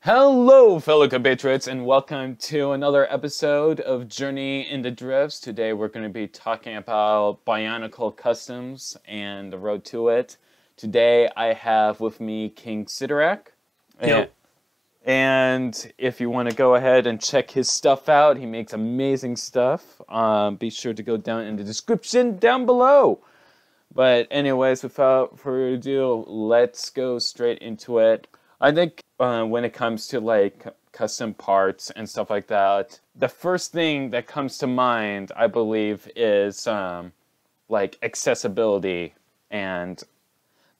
Hello, fellow compatriots, and welcome to another episode of Journey in the Drifts. Today we're going to be talking about Bionicle Customs and the road to it. Today I have with me Kingsidorak. Yep. And if you want to go ahead and check his stuff out, he makes amazing stuff. Be sure to go down in the description down below. But anyways, without further ado, let's go straight into it. I think when it comes to like custom parts and stuff like that, the first thing that comes to mind, I believe, is like accessibility and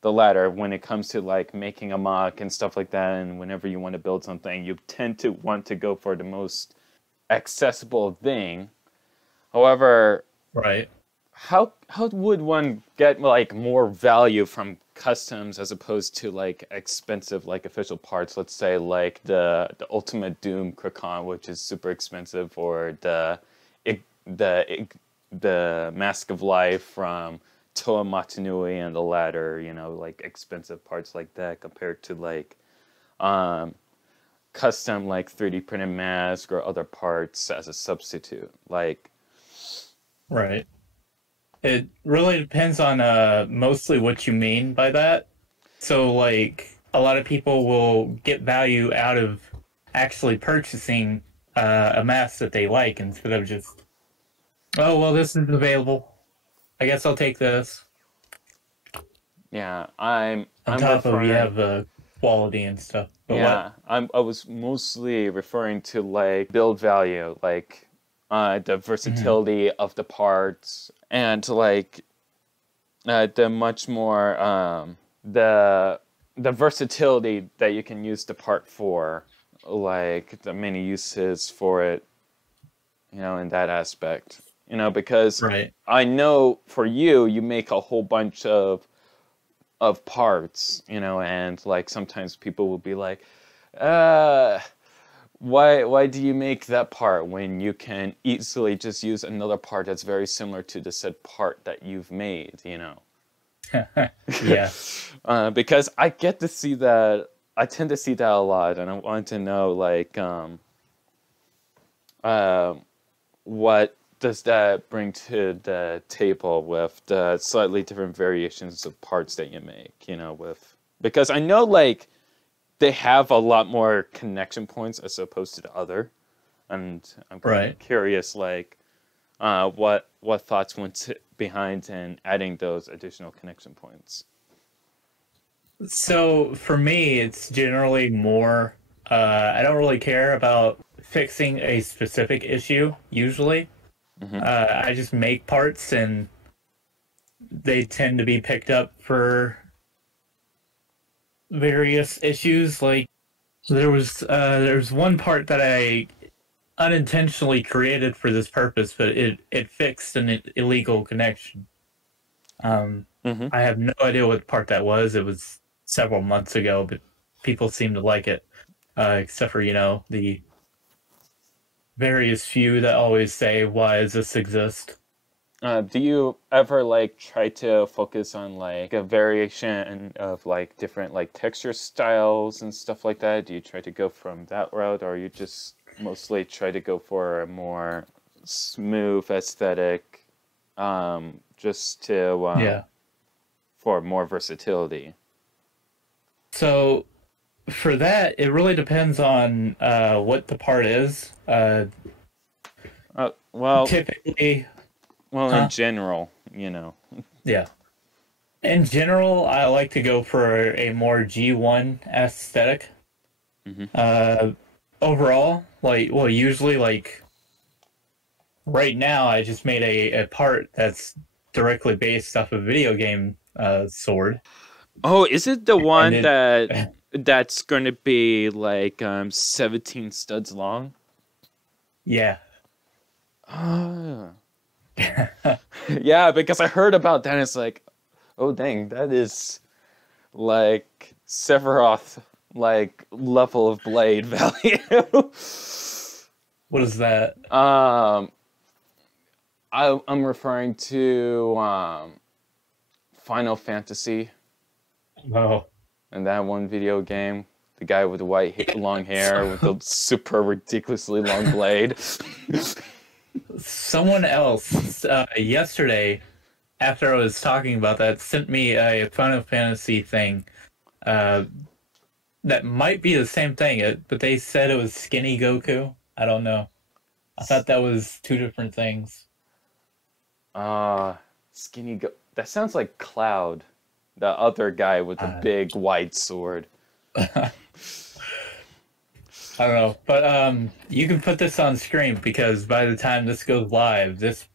the latter when it comes to like making a mock and stuff like that. And whenever you want to build something, you tend to want to go for the most accessible thing. However, Right. how would one get like more value from customs as opposed to like expensive like official parts? Let's say like the Ultimate Doom Kraken, which is super expensive, or the Mask of Life from Toa Matanui and the ladder. You know, like expensive parts like that compared to like custom like 3D printed mask or other parts as a substitute. Like, Right. It really depends on mostly what you mean by that. So like a lot of people will get value out of actually purchasing a mask that they like instead of just, oh well, this is available. I guess I'll take this. yeah, On I'm top of you referring. have the quality and stuff. But what? Yeah, I was mostly referring to like build value, like the Hmm. versatility of the parts, and like the much more the versatility that you can use the part for, like the many uses for it, you know, in that aspect. You know, because Right. I know for you, you make a whole bunch of parts, you know, and like sometimes people will be like, uh why do you make that part when you can easily just use another part that's very similar to the said part that you've made, you know? Yeah. Because I get to see that, I tend to see that a lot, and I want to know like uh, what does that bring to the table with the slightly different variations of parts that you make, you know, with because I know like they have a lot more connection points as opposed to the other, and I'm kind of Right. curious, like, what thoughts went behind in adding those additional connection points. So for me, it's generally more. I don't really care about fixing a specific issue. Usually, Hmm. I just make parts, and they tend to be picked up for various issues. Like there was one part that I unintentionally created for this purpose, but it fixed an illegal connection. Um, Hmm. I have no idea what part that was. It was several months ago, but people seem to like it. Except for the various few that always say, "Why does this exist?" Do you ever like try to focus on like a variation of like different like texture styles and stuff like that? Do you try to go from that route, or you just mostly try to go for a more smooth aesthetic, just to Yeah. for more versatility? So for that, it really depends on what the part is. Uh, well, Typically, well, in huh? general, you know. Yeah. In general, I like to go for a more G1 aesthetic. Hmm. Uh, Overall, usually, right now, I just made a part that's directly based off a video game sword, Oh, is it the and one it, that's going to be like 17 studs long? yeah, Ah. Yeah, because I heard about that and it's like, oh dang, that is like Sephiroth like level of blade value. what is that? um I'm referring to Final Fantasy Oh, and that one video game. The guy with the long hair with the super ridiculously long blade. Someone else yesterday, after I was talking about that, sent me a Final Fantasy thing that might be the same thing, but they said it was Skinny Goku. I don't know. I thought that was two different things. That sounds like Cloud, the other guy with the big wide sword. I don't know, but you can put this on screen because by the time this goes live, this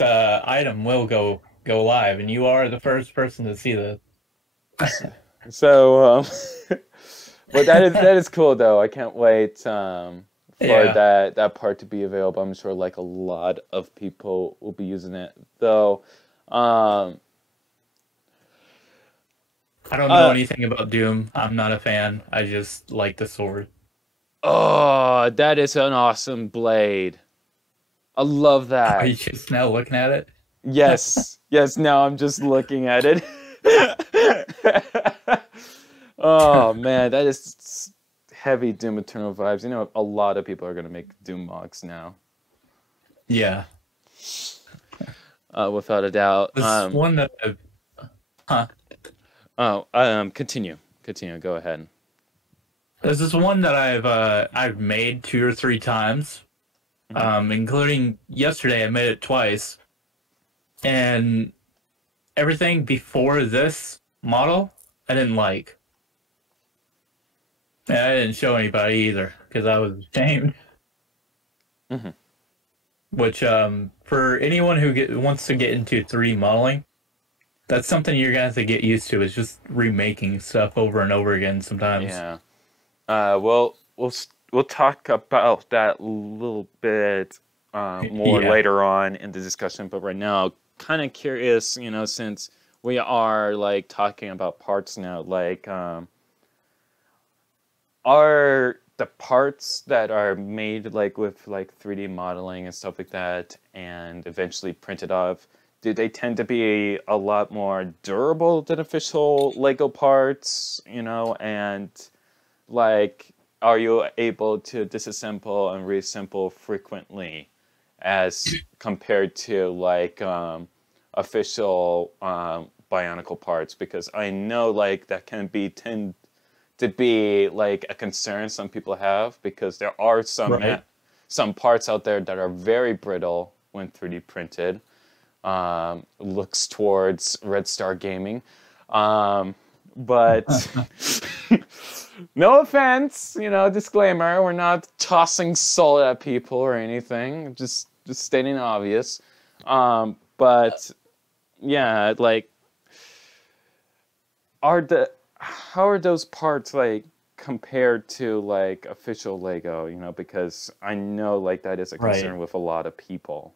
item will go live, and you are the first person to see this. So, but that is cool though. I can't wait for that part to be available. I'm sure like a lot of people will be using it though. I don't know anything about Doom. I'm not a fan. I just like the sword. Oh, that is an awesome blade. I love that. Are you just now looking at it? Yes. Yes, now I'm just looking at it. Oh, man, that is heavy Doom Eternal vibes. You know, a lot of people are going to make Doom mocks now. Yeah. Without a doubt. This one that Continue. Go ahead. This is one that I've made 2 or 3 times, including yesterday. I made it twice, and everything before this model I didn't like. And I didn't show anybody either because I was ashamed. Mm-hmm. Which for anyone who wants to get into 3D modeling, that's something you're gonna have to get used to. Is just remaking stuff over and over again sometimes. Yeah. We'll talk about that a little bit more later on in the discussion. But right now, kind of curious, you know, since we are like talking about parts now, like are the parts that are made like with like 3D modeling and stuff like that, and eventually printed off, do they tend to be a lot more durable than official Lego parts? You know, and like, are you able to disassemble and reassemble frequently as compared to like official Bionicle parts? Because I know like that can tend to be like a concern some people have, because there are some parts out there that are very brittle when 3D printed. Looks towards Red Star Gaming. But no offense, you know, disclaimer, we're not tossing salt at people or anything, just stating the obvious. But yeah, like, how are those parts like compared to like official Lego, you know, because I know like that is a concern with a lot of people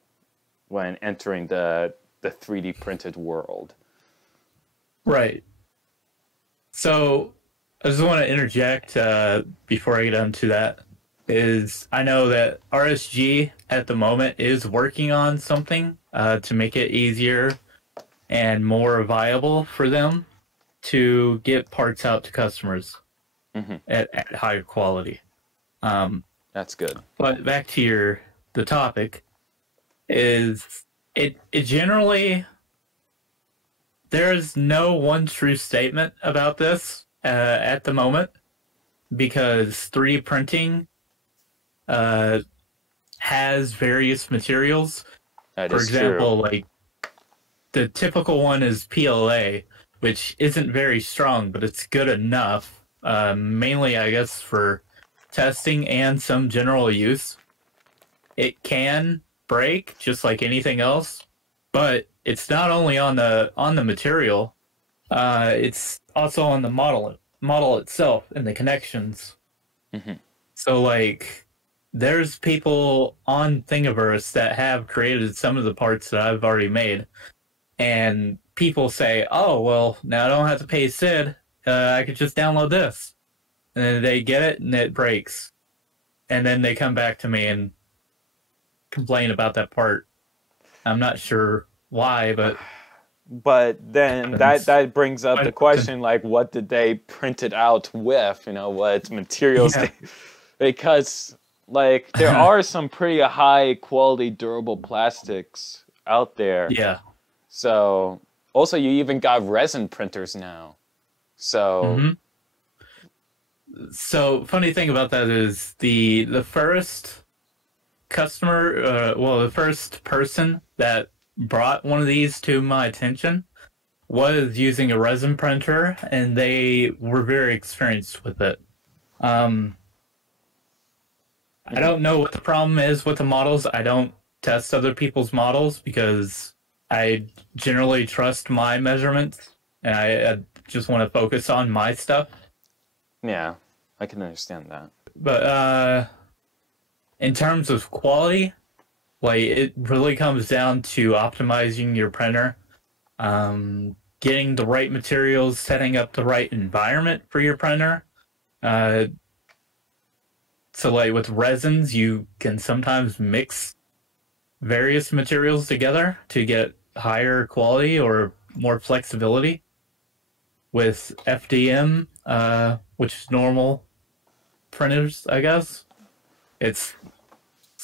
when entering the 3D printed world. Right. So I just want to interject before I get onto that. I know that RSG at the moment is working on something to make it easier and more viable for them to get parts out to customers at higher quality. That's good. But back to the topic, is it generally, there's no one true statement about this at the moment, because 3D printing has various materials. That For is example, true. like the typical one is PLA, which isn't very strong, but it's good enough. Mainly, I guess, for testing and some general use. It can break just like anything else, but it's not only on the material. It's also on the model itself and the connections. So, like, there's people on Thingiverse that have created some of the parts that I've already made, and people say, "Oh, well, now I don't have to pay Sid. I could just download this," and then they get it and it breaks, and then they come back to me and complain about that part. I'm not sure why, but But then that brings up the question, like, what did they print it out with? You know, what materials? Yeah. Because, like, there are some pretty high quality durable plastics out there. Yeah. So, also, you even got resin printers now. So, So, funny thing about that is the first customer, well, the first person that brought one of these to my attention was using a resin printer, and they were very experienced with it. I don't know what the problem is with the models. I don't test other people's models because I generally trust my measurements, and I just want to focus on my stuff. yeah, I can understand that. But in terms of quality, like, it really comes down to optimizing your printer, getting the right materials, setting up the right environment for your printer. So, like, with resins, you can sometimes mix various materials together to get higher quality or more flexibility. With FDM, which is normal printers, I guess, it's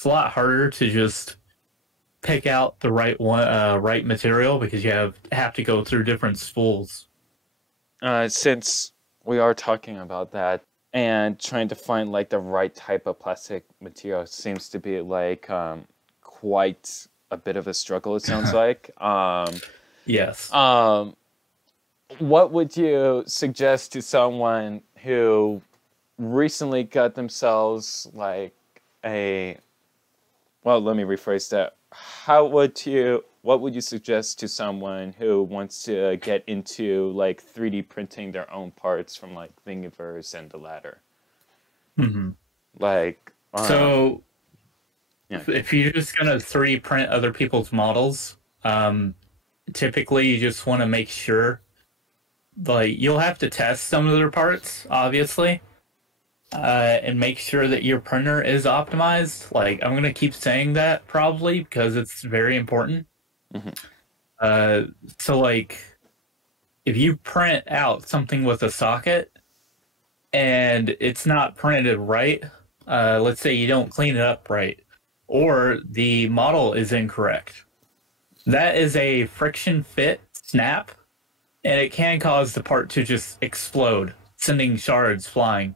a lot harder to just pick out the right one, right material, because you have to go through different spools. Since we are talking about that and trying to find like the right type of plastic material seems to be like quite a bit of a struggle, it sounds like. Yes. What would you suggest to someone who recently got themselves like well, let me rephrase that. What would you suggest to someone who wants to get into like 3D printing their own parts from like Thingiverse and the ladder? Like, So, yeah. if you're just gonna 3D print other people's models, typically you just want to make sure, like, you'll have to test some of their parts, obviously, and make sure that your printer is optimized. Like, I'm gonna keep saying that probably because it's very important. So, like, if you print out something with a socket and it's not printed right, let's say you don't clean it up right, or the model is incorrect, that is a friction fit snap, and it can cause the part to just explode, sending shards flying.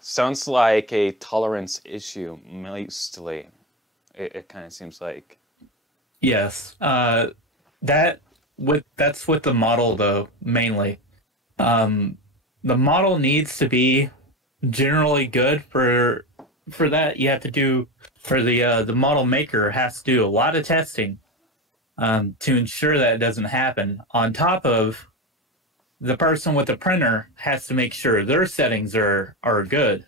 Sounds like a tolerance issue, mostly. It kind of seems like. Yes, that's with the model though, mainly. The model needs to be generally good for that. You have to do, for the model maker has to do a lot of testing to ensure that it doesn't happen. On top of, the person with the printer has to make sure their settings are good.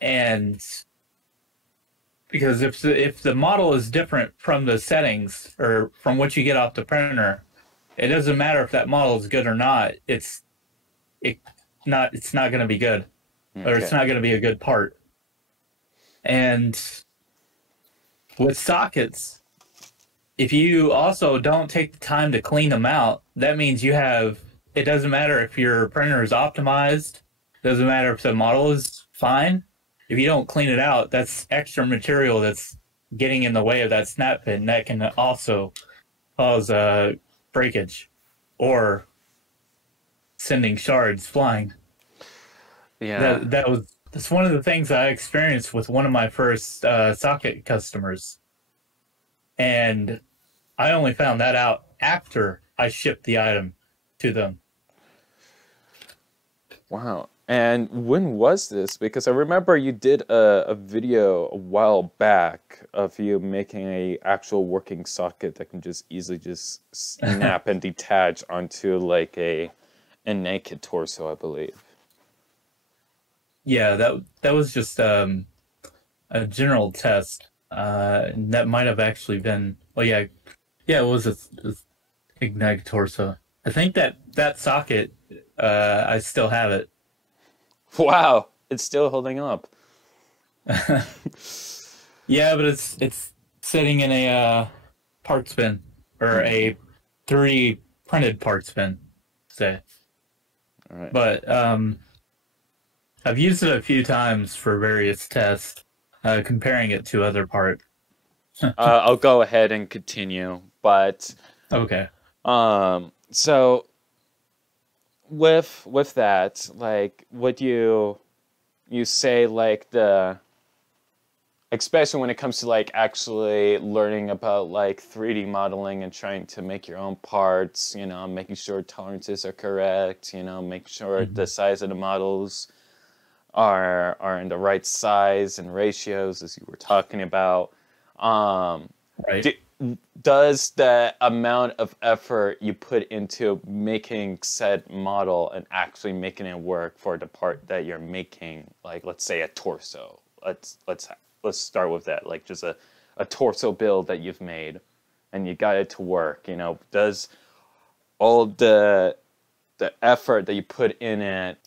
And because if the model is different from the settings or from what you get off the printer, it doesn't matter if that model is good or not. It's not going to be good, or it's not going to be a good part. And with sockets, if you also don't take the time to clean them out, that means it doesn't matter if your printer is optimized, doesn't matter if the model is fine. If you don't clean it out, that's extra material that's getting in the way of that snap pin. That can also cause breakage or sending shards flying. Yeah. That's one of the things I experienced with one of my first socket customers. And I only found that out after I shipped the item to them. Wow. And when was this? Because I remember you did a video a while back of you making a actual working socket that can just easily just snap and detach onto like a naked torso, I believe. Yeah, that was just a general test. That might have actually been. Well, yeah, it was a Ignite torso. I think that socket, I still have it. Wow, it's still holding up. Yeah, but it's sitting in a parts bin. or a 3D printed parts bin, say. All right. But I've used it a few times for various tests, comparing it to other parts. I'll go ahead and continue, but Okay. so with that, like, would you say like the especially when it comes to like actually learning about like 3D modeling and trying to make your own parts, you know, making sure tolerances are correct, you know, make sure the size of the models are in the right size and ratios as you were talking about. Right. Does the amount of effort you put into making said model and actually making it work for the part that you're making, like let's say a torso. Let's start with that, like just a torso build that you've made and you got it to work, you know, does all the effort that you put in it,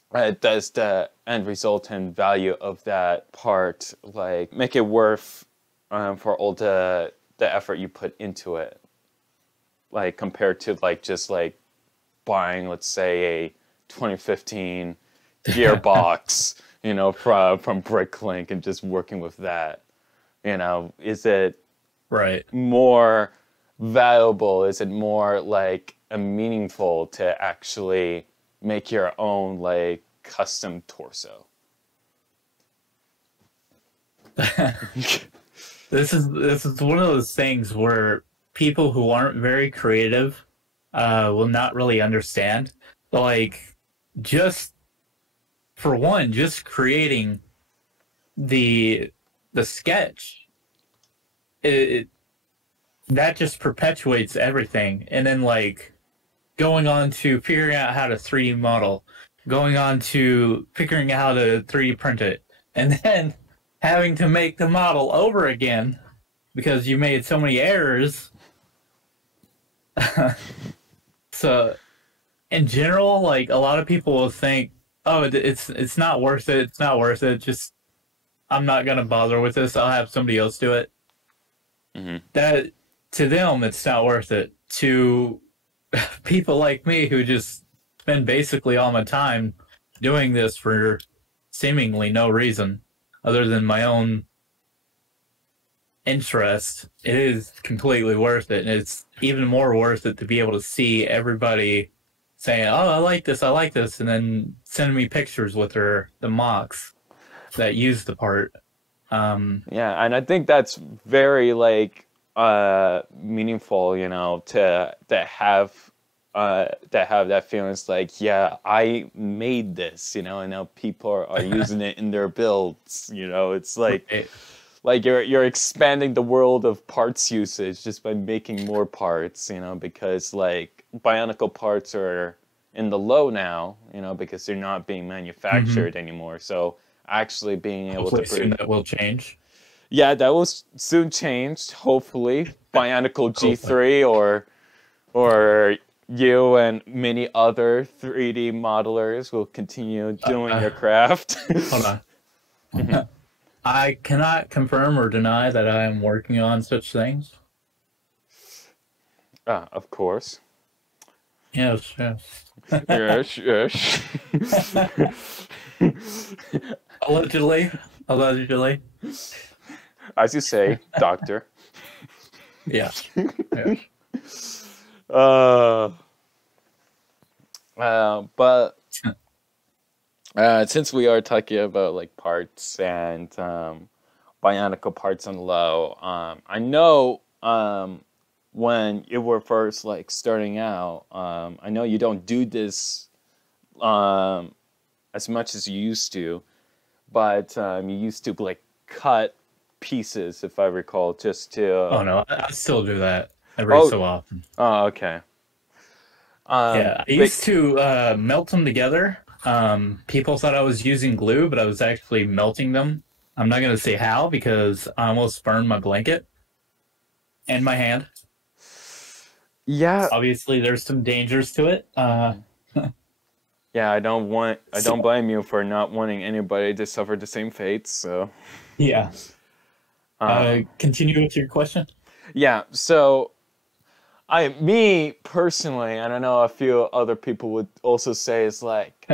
does the end result and value of that part like make it worth for all the effort you put into it, like compared to like just like buying, let's say, a 2015 gearbox, you know, from Bricklink and just working with that, you know, is it Right. more valuable? Is it more like meaningful to actually make your own like custom torso? This is one of those things where people who aren't very creative will not really understand. Like, just for one, just creating the sketch, it that just perpetuates everything. And then like going on to figuring out how to 3D model, going on to figuring out how to 3D print it, and then having to make the model over again because you made so many errors. So in general, like a lot of people will think, oh, it's not worth it. It's not worth it. Just I'm not gonna bother with this. I'll have somebody else do it. That to them, it's not worth it. To people like me who just spend basically all my time doing this for seemingly no reason other than my own interest, it is completely worth it. And it's even more worth it to be able to see everybody saying, oh, I like this, and then sending me pictures with the mocks that use the part. Yeah, and I think that's very like meaningful, you know, to have that feeling. It's like, yeah, I made this, you know, and now people are using it in their builds, you know. It's like Right. like you're expanding the world of parts usage just by making more parts, you know, because like Bionicle parts are in the low now, you know, because they're not being manufactured anymore. So actually being able Hopefully to soon that will change. yeah, that will soon change, hopefully. Bionicle G3 or you and many other 3D modelers will continue doing your craft. Hold on. I cannot confirm or deny that I am working on such things. Of course. Yes, yes. Yes, yes. Allegedly. Allegedly. As you say, doctor. Yeah. Yeah. But since we are talking about like parts and Bionicle parts on low, I know when you were first like starting out, I know you don't do this as much as you used to, but you used to like cut pieces, if I recall, just to. Oh no, I still do that every Oh, so often. oh, okay. Yeah, I used to melt them together. People thought I was using glue, but I was actually melting them. I'm not going to say how because I almost burned my blanket and my hand. Yeah. Obviously, there's some dangers to it. Yeah, I don't blame you for not wanting anybody to suffer the same fates, so. Yeah. Continue with your question. Yeah, so Me personally, I don't know, a few other people would also say is like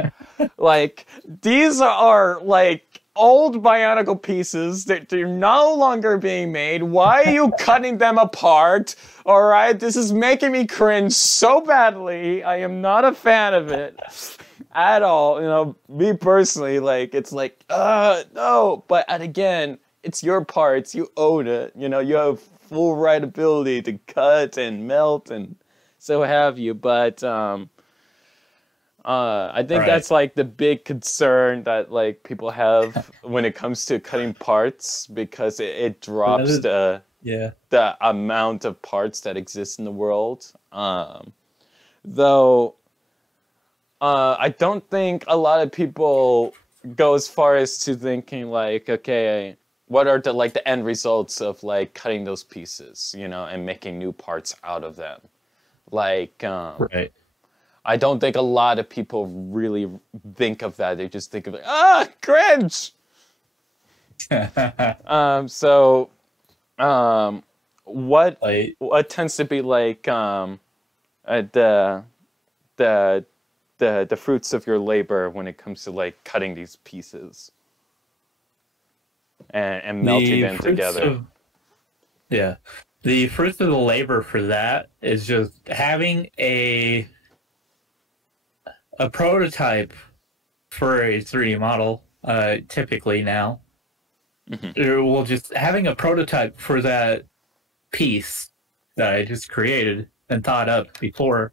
these are like old Bionicle pieces that they're no longer being made. Why are you cutting them apart? All right, this is making me cringe so badly. I am not a fan of it at all. You know, me personally, like it's like, no. But and again, it's your parts. You own it. You know, you have full right ability to cut and melt and so have you. But I think that's like the big concern that like people have when it comes to cutting parts, because it drops the amount of parts that exist in the world. Though I don't think a lot of people go as far as to thinking like, okay, what are the end results of like cutting those pieces, you know, and making new parts out of them? Like, I don't think a lot of people really think of that. They just think of like, cringe. What tends to be like the fruits of your labor when it comes to like cutting these pieces and melting them together? The fruits of the labor for that is just having a prototype for a 3D model, typically now. Well, just having a prototype for that piece that I just created and thought up before,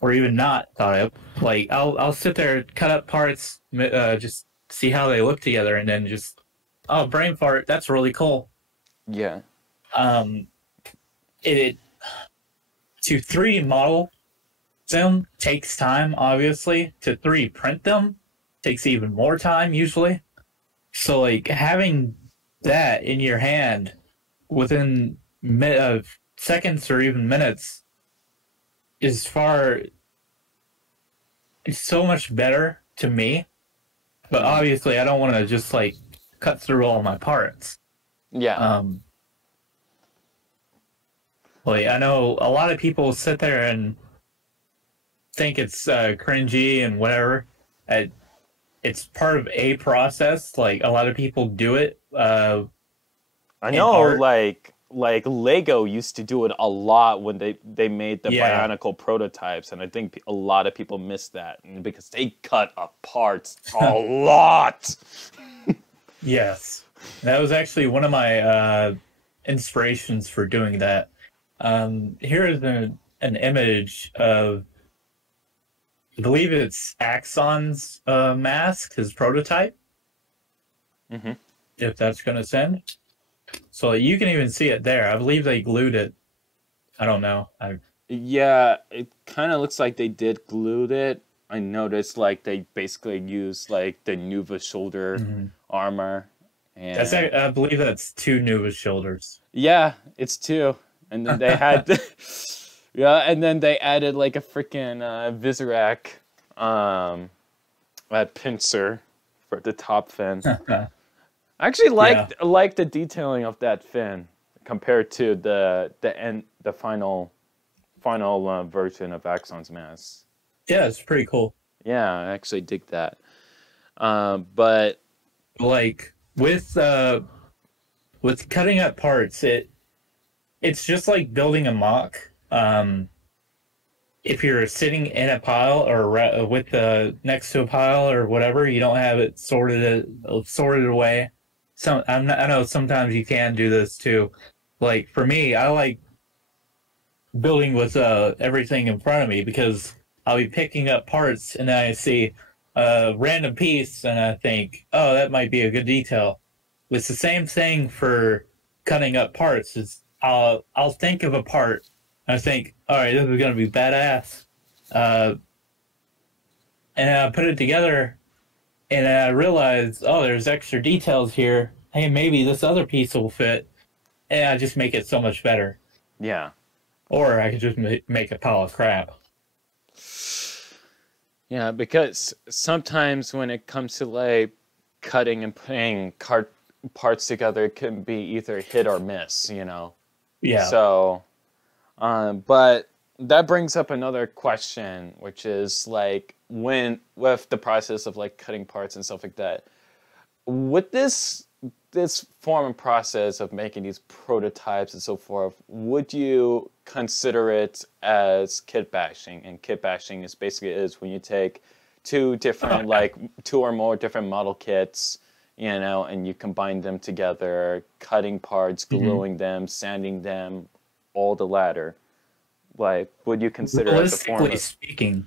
or even not thought up. Like, I'll sit there, cut up parts, just see how they look together, and then just, brain fart, that's really cool. Yeah. It to 3D model them takes time, obviously. To 3D print them takes even more time, usually. So, like, having that in your hand within seconds or even minutes is so much better to me. But obviously, I don't want to just, like, cut through all my parts. Yeah. Like, I know a lot of people sit there and think it's cringy and whatever. It's part of a process. Like, a lot of people do it. I know, like Lego used to do it a lot when they made the Bionicle prototypes, and I think a lot of people miss that because they cut apart a lot. Yes, that was actually one of my inspirations for doing that. Here is an image of, I believe it's Axon's mask, his prototype. If that's going to send. So you can even see it there. I believe they glued it. I don't know. Yeah, it kind of looks like they did glue it. I noticed like they basically used like the Nuva shoulder armor. And I believe that's 2 Nuva shoulders. Yeah, it's 2. And then they had, and then they added like a freaking Visorak pincer for the top fin. I actually like the detailing of that fin compared to the final version of Axon's mask. Yeah, it's pretty cool. Yeah, I actually dig that. But like with cutting up parts, it's just like building a mock. If you're sitting in a pile or with next to a pile or whatever, you don't have it sorted away. I know sometimes you can do this too. Like for me, I like building with everything in front of me because I'll be picking up parts and then I see a random piece and I think, oh, that might be a good detail. It's the same thing for cutting up parts. I'll think of a part and I think, all right, this is going to be badass. And I put it together and I realize, oh, there's extra details here. Hey, maybe this other piece will fit. And I just make it so much better. Yeah. Or I could just make a pile of crap. Yeah, because sometimes when it comes to like cutting and putting parts together, it can be either hit or miss, you know? Yeah. So But that brings up another question, which is like when with the process of like cutting parts and stuff like that, with this form and process of making these prototypes and so forth, would you consider it as kit bashing? And kit bashing is basically is when you take two or more different model kits, and you combine them together, cutting parts, gluing them, sanding them, all the latter. Like, would you consider it as a form of... speaking,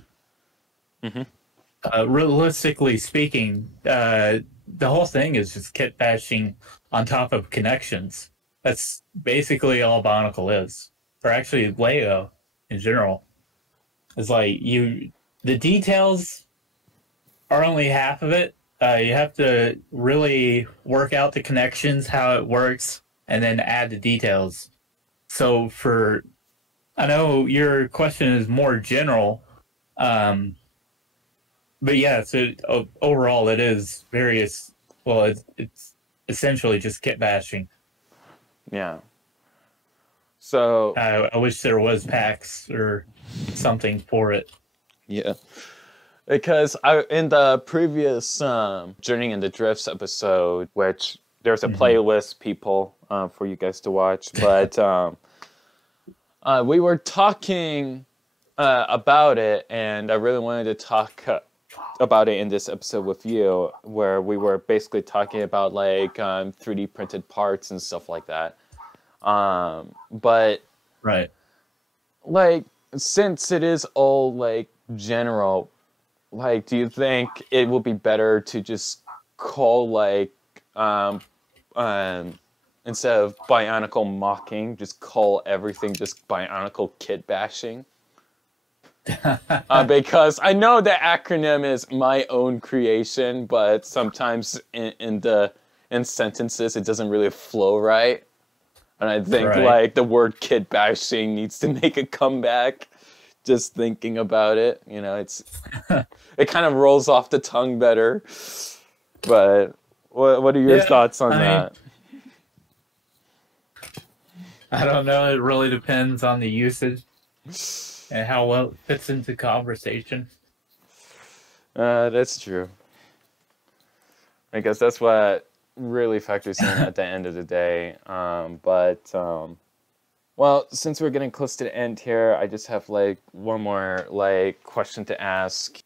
realistically speaking, the whole thing is just kit bashing on top of connections. That's basically all Bionicle is, or actually Lego in general. It's like the details are only half of it. You have to really work out the connections, how it works, and then add the details. So I know your question is more general, but yeah, so overall it is various. Well, it's essentially just kit bashing. Yeah. So I wish there was packs or something for it. Yeah. Because in the previous Journey in the Drifts episode, which there's a playlist, people, for you guys to watch, but we were talking about it, and I really wanted to talk about it in this episode with you, where we were basically talking about like 3D printed parts and stuff like that. But right, like since it is all like general, like do you think it will be better to just call like instead of Bionicle mocking, just call everything just Bionicle kit bashing? Because I know the acronym is my own creation, but sometimes in sentences it doesn't really flow right. And I think like the word kit bashing needs to make a comeback. Just thinking about it, it's it kind of rolls off the tongue better. But what are your thoughts on that? I don't know. It really depends on the usage and how well it fits into conversation. That's true. I guess that's what really factors in at the end of the day. Well, since we're getting close to the end here, I just have like one more like question to ask.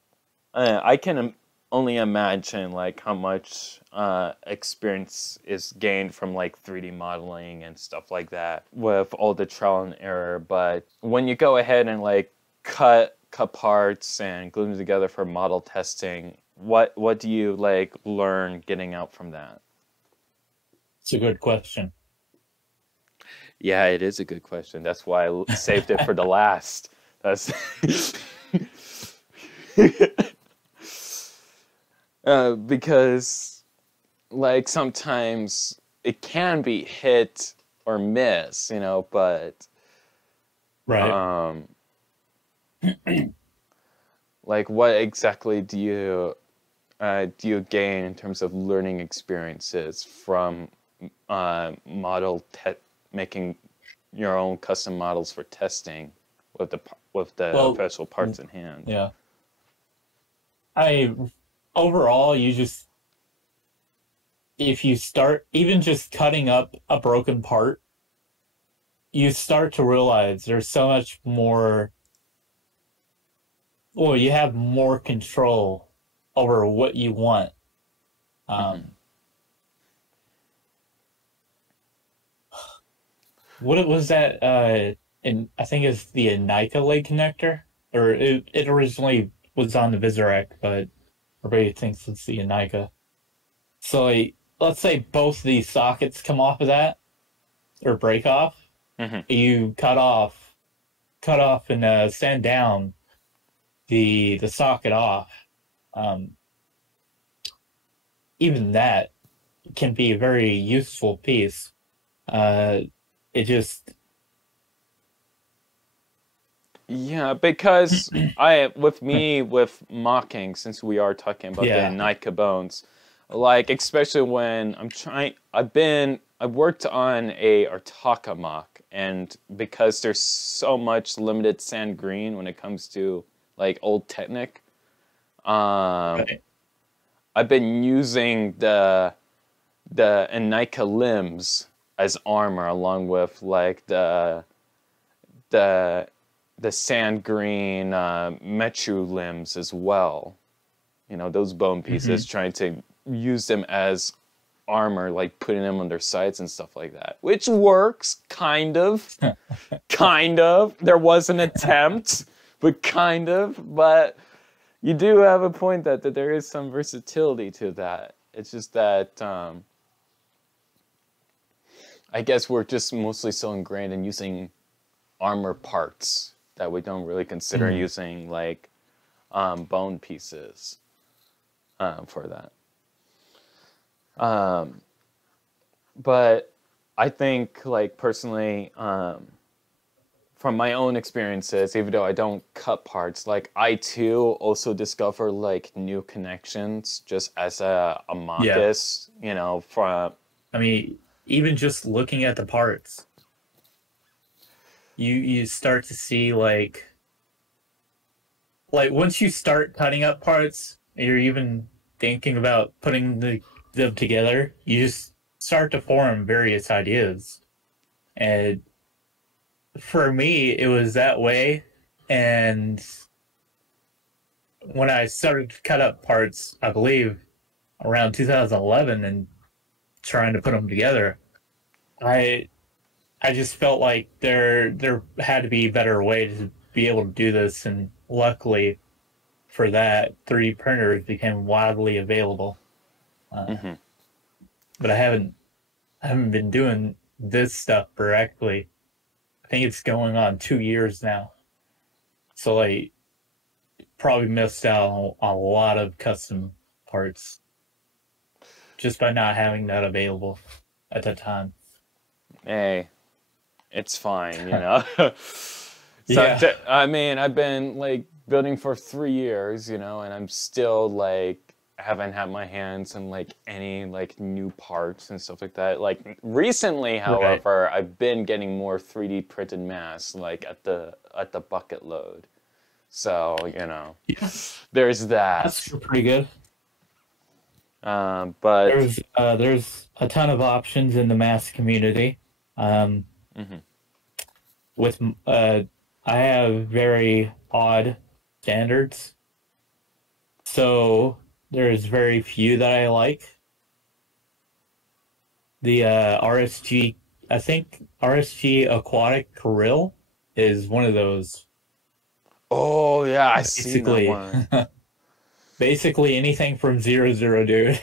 I can only imagine like how much experience is gained from like 3D modeling and stuff like that with all the trial and error. But when you go ahead and like cut parts and glue them together for model testing, what do you like learn getting out from that? It's a good question. Yeah, it is a good question. That's why I saved it for the last. That's because, like, sometimes it can be hit or miss, but right. Like, what exactly do you gain in terms of learning experiences from making your own custom models for testing with the official parts in hand? Yeah. Overall, if you start even just cutting up a broken part, you start to realize there's so much more. Well, you have more control over what you want. What was that? I think it's the Anika leg connector, or it originally was on the Sidorak, but everybody thinks it's the Anika. So, like, let's say both these sockets come off of that, or break off. You cut off and sand down the socket off. Even that can be a very useful piece. It just... Yeah, because with mocking, since we are talking about the Nike bones, like especially when I've been I worked on a Artaka mock, and because there's so much limited sand green when it comes to like old Technic, Right. I've been using the Enika limbs as armor, along with like the sand green Mechu limbs as well. You know, those bone pieces, trying to use them as armor, like putting them on their sides and stuff like that, which works kind of. Kind of. There was an attempt, but kind of. But you do have a point that there is some versatility to that. It's just that I guess we're just mostly so ingrained in using armor parts that we don't really consider using like bone pieces for that. But I think, like, personally, from my own experiences, even though I don't cut parts, like, I too also discover like new connections just as a monkus, you know, from. I mean, even just looking at the parts, you start to see like once you start cutting up parts, you're even thinking about putting them together, you just start to form various ideas. And for me, it was that way. And when I started to cut up parts, I believe around 2011, and trying to put them together, I just felt like there had to be a better way to be able to do this, and luckily for that, 3D printers became widely available. But I haven't been doing this stuff for actually, I think it's going on 2 years now. So like, probably missed out on a lot of custom parts just by not having that available at that time. Hey, it's fine, you know. Yeah. I mean, I've been like building for 3 years, you know, and I'm still like haven't had my hands on like any like new parts and stuff like that. Like recently, however, I've been getting more 3D printed masks like at the bucket load. So, you know, there's that. That's pretty good. But there's a ton of options in the mask community. With I have very odd standards, so there's very few that I like. The RSG, I think RSG Aquatic Krill is one of those. Oh yeah, I see that one. Basically anything from 00 Dude.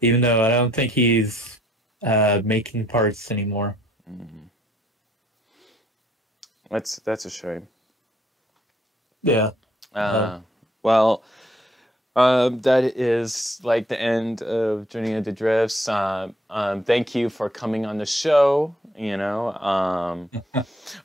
Even though I don't think he's making parts anymore. That's a shame. Yeah. Well, that is like the end of Journey into Drifts. Thank you for coming on the show. You know,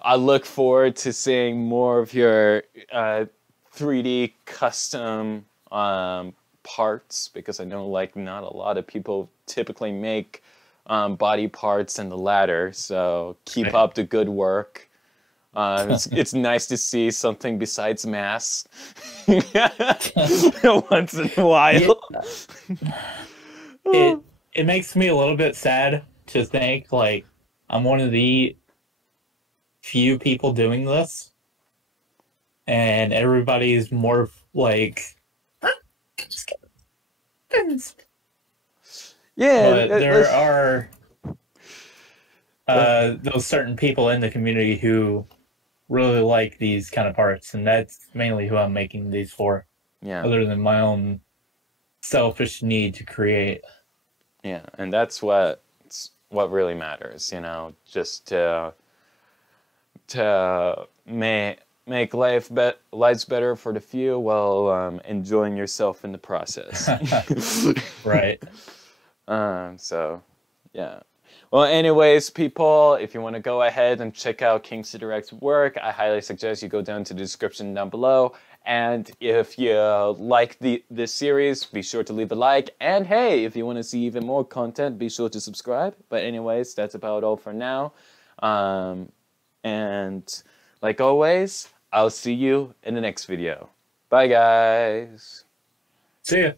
I look forward to seeing more of your 3D custom parts, because I know like not a lot of people typically make body parts in the ladder. So keep up the good work. It's nice to see something besides masks once in a while. It makes me a little bit sad to think like I'm one of the few people doing this, and everybody's more like, yeah. But there are those certain people in the community who really like these kind of parts, and that's mainly who I'm making these for. Yeah. Other than my own selfish need to create. Yeah, and that's what really matters, you know, just to make lives better for the few while enjoying yourself in the process. Right. So, yeah. Well, anyways, people, if you want to go ahead and check out Kingsidorak's work, I highly suggest you go down to the description down below And if you like this series, be sure to leave a like. And hey, if you want to see even more content, be sure to subscribe. But anyways, that's about all for now. And like always, I'll see you in the next video. Bye, guys. See ya.